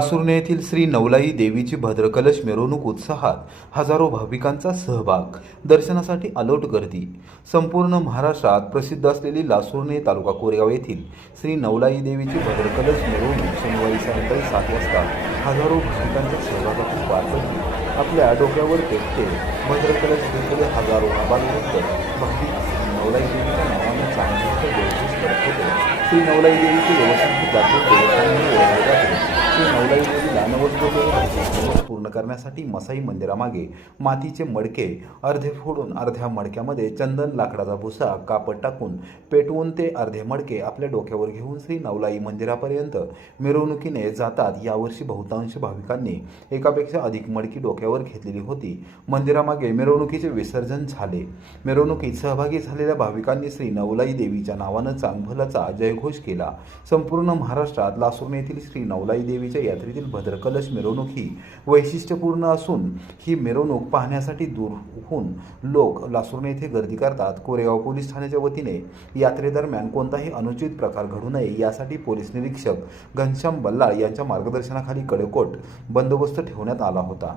लासुर्णे येथील श्री नवलाई देवीची भद्रकलश मिरवणूक उत्साहात हजारो भाविकांचा सहभाग. दर्शनासाठी अलोट गर्दी. संपूर्ण महाराष्ट्रात प्रसिद्ध असलेली लासुर्णे तालुका कोरेगाव येथील श्री नवलाई देवीची भद्रकलश मिरवणूक शनिवारी सायंकाळी सात वाजता हजारो भाविकांच्या सहभागातून पार पडली. आपल्या डोक्यावर टेकते भद्रकलश घेतलेले हजारो आबालवृद्ध भक्ती. नवलाई देवीच्या नावाने चांगली जयघोष करत होते. श्री नवलाई देवीचे व्यवस्थित जागृत देवस्थान म्हणजे श्री नवलाई देवीला नवस पूर्ण करण्यासाठी मसाई मंदिरामागे मातीचे मडके अर्धे फोडून अर्ध्या मडक्यामध्ये चंदन लाकडाचा भुसा कापड टाकून पेटवून ते अर्धे मडके आपल्या डोक्यावर घेऊन श्री नवलाई मंदिरापर्यंत मिरवणुकीने जातात. यावर्षी बहुतांश भाविकांनी एकापेक्षा अधिक मडकी डोक्यावर घेतलेली होती. मंदिरामागे मिरवणुकीचे विसर्जन झाले. मिरवणुकीत सहभागी झालेल्या भाविकांनी श्री नवलाई देवीच्या नावानं चांगभलाचा जयघोष केला. संपूर्ण महाराष्ट्रात लासूर्ण येथील श्री नवलाई देवीच्या यात्रेतील भद्रकलश मिरवणूक ही वैशिष्ट्यपूर्ण असून ही मिरवणूक पाहण्यासाठी दूरहून लोक लासूर्ण येथे गर्दी करतात. कोरेगाव पोलीस ठाण्याच्या वतीने यात्रेदरम्यान कोणताही अनुचित प्रकार घडू नये यासाठी पोलीस निरीक्षक घनश्याम बल्लाळ यांच्या मार्गदर्शनाखाली कडेकोट बंदोबस्त ठेवण्यात आला होता.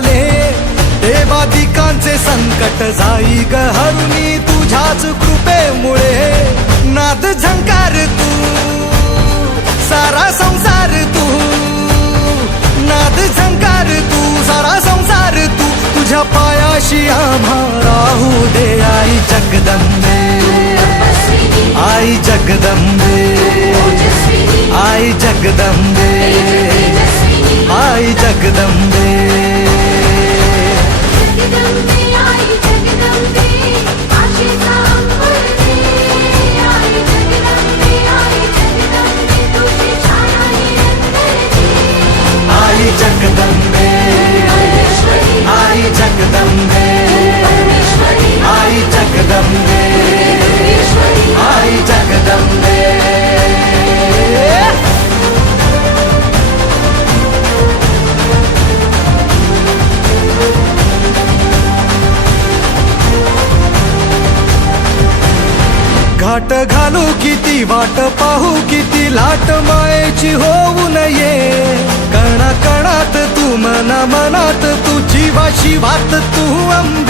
विसावले देवादिकांचे संकट जाई ग, हरुणी तुझ्याच कृपेमुळे नाद झंकार तू, सारा संसार तू। नाद झंकार तू, सारा संसार तू। तुझ्या पायाशी आम्हा राहू दे, आई जगदंबे आई जगदंबे आई जगदंबे वाट घालू किती वाट पाहू किती लाट मायेची होऊ नये. कणा कणात तू मना मनात तू जीवाशी वात तू अंबे.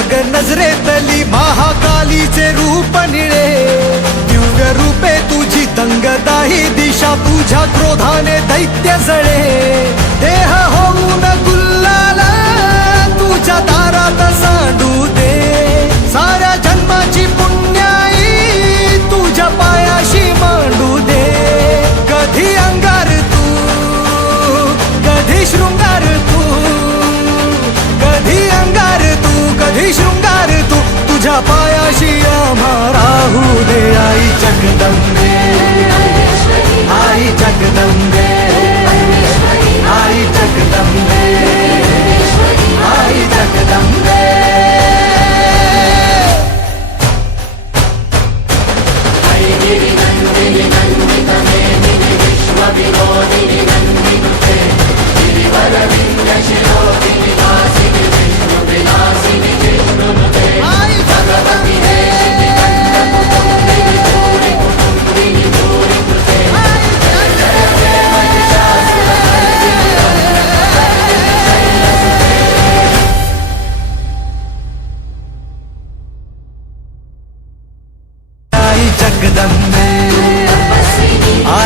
जाग नजरे तली महाकाली चे रूप निळे. दिव्य रूपे तुझी दंगदाही दिशा तुझ्या क्रोधाने दैत्य जळे. देह तुझ्या पायाशी आम्हा राहू दे आई जगदंबे. आई जगदंबे.